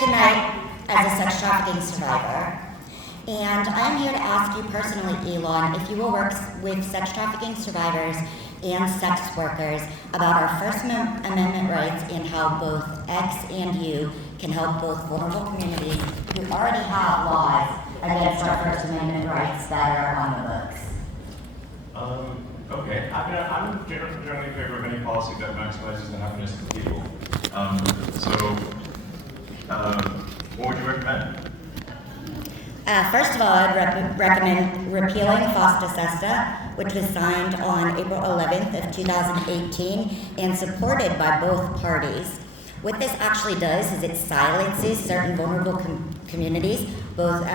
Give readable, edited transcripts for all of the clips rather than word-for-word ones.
tonight as a sex trafficking survivor, and I'm here to ask you personally, Elon, if you will work with sex trafficking survivors and sex workers about our First Amendment rights and how both X and you can help both vulnerable communities who already have laws against our First Amendment rights that are on the books. Okay. I'm generally in favor of any policy that maximizes the happiness of the people. What would you recommend? First of all, I'd recommend repealing FOSTA SESTA, which was signed on April 11th of 2018 and supported by both parties. What this actually does is it silences certain vulnerable communities, both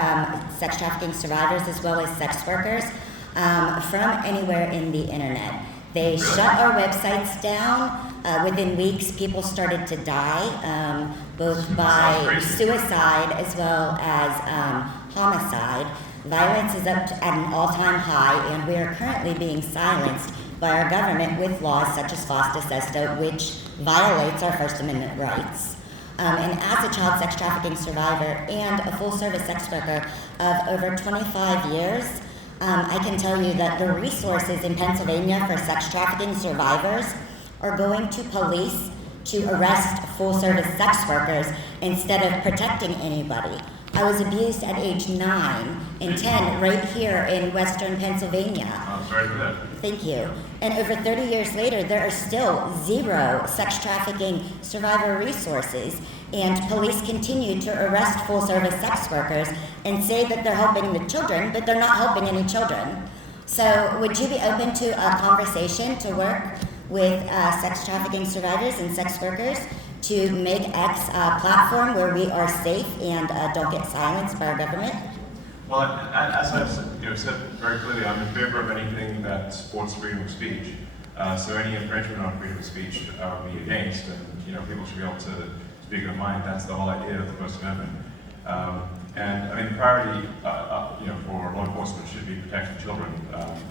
sex trafficking survivors as well as sex workers, from anywhere in the internet. They shut our websites down. Within weeks, people started to die, both by suicide as well as homicide. Violence is up at an all-time high, and we are currently being silenced by our government with laws such as FOSTA SESTA, which violates our First Amendment rights. And as a child sex trafficking survivor and a full-service sex worker of over 25 years, I can tell you that the resources in Pennsylvania for sex trafficking survivors are going to police to arrest full-service sex workers instead of protecting anybody. I was abused at age 9 and 10 right here in Western Pennsylvania. I'm sorry for that. Thank you. And over 30 years later, there are still 0 sex trafficking survivor resources, and police continue to arrest full-service sex workers and say that they're helping the children, but they're not helping any children. So would you be open to a conversation to work with sex trafficking survivors and sex workers to make X a platform where we are safe and don't get silenced by our government? Well, as I've said very clearly, I'm in favor of anything that supports freedom of speech. So any infringement on freedom of speech I would be against, and people should be able to speak their mind. That's the whole idea of the First Amendment. And I mean, the priority, for law enforcement should be protecting children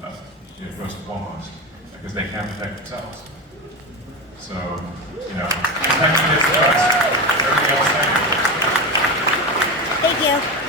first and foremost, because they can protect themselves. So, protection is first. Everything else. Thank you.